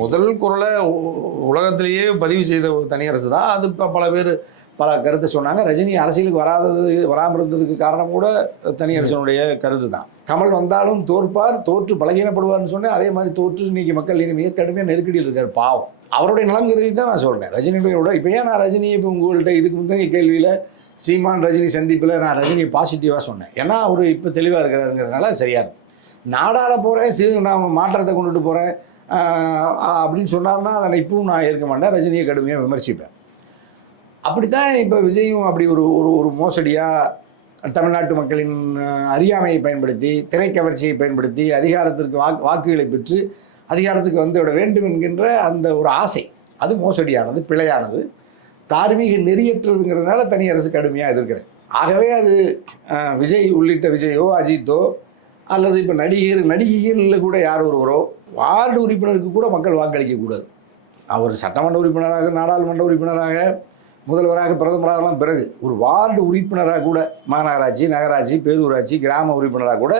முதல் குரலை உலகத்திலேயே பதிவு செய்த தனியரசு தான். அது பல பேர் பல கருத்தை சொன்னாங்க. ரஜினி அரசியலுக்கு வராமல் இருந்ததுக்கு காரணம் கூட தனியரசனுடைய கருத்து தான். கமல் வந்தாலும் தோற்பார், தோற்று பலகீனப்படுவார்னு சொன்னேன். அதே மாதிரி தோற்று இன்னைக்கு மக்கள் மிக கடுமையாக நெருக்கடியில் இருக்கார். பாவம், அவருடைய நலம் கருதி தான் நான் சொல்கிறேன். ரஜினியோட இப்போ ஏன் நான் ரஜினியை இப்போ உங்கள்கிட்ட இதுக்கு முந்தைய கேள்வியில் சீமான் ரஜினி சந்திப்பில் நான் ரஜினியை பாசிட்டிவாக சொன்னேன். ஏன்னா அவர் இப்போ தெளிவாக இருக்கிறாருங்கிறதுனால சரியாக இருக்கும். நாடாள போகிறேன், நான் மாற்றத்தை கொண்டுட்டு போகிறேன் அப்படின்னு சொன்னார்னா அதை இப்பவும் நான் ஏற்க மாட்டேன். ரஜினியை கடுமையாக விமர்சிப்பேன். அப்படித்தான் இப்போ விஜயும் அப்படி ஒரு ஒரு மோசடியாக தமிழ்நாட்டு மக்களின் அறியாமையை பயன்படுத்தி, திரைக்கவர்ச்சியை பயன்படுத்தி அதிகாரத்திற்கு வாக்குகளை பெற்று அதிகாரத்துக்கு வந்துவிட வேண்டும் என்கின்ற அந்த ஒரு ஆசை, அது மோசடியானது, பிழையானது, தார்மீக நெறியற்றதுங்கிறதுனால தனியரசு கடுமையாக எதிர்க்கிறேன். ஆகவே அது விஜய் உள்ளிட்ட விஜயோ அஜித்தோ அல்லது இப்போ நடிகைகளில் கூட யார் ஒருவரோ வார்டு உறுப்பினருக்கு கூட மக்கள் வாக்களிக்கக்கூடாது. அவர் சட்டமன்ற உறுப்பினராக, நாடாளுமன்ற உறுப்பினராக, முதல்வராக, பிரதமராகலாம் பிறகு ஒரு வார்டு உறுப்பினராக கூட, மாநகராட்சி, நகராட்சி, பேரூராட்சி, கிராம உறுப்பினராக கூட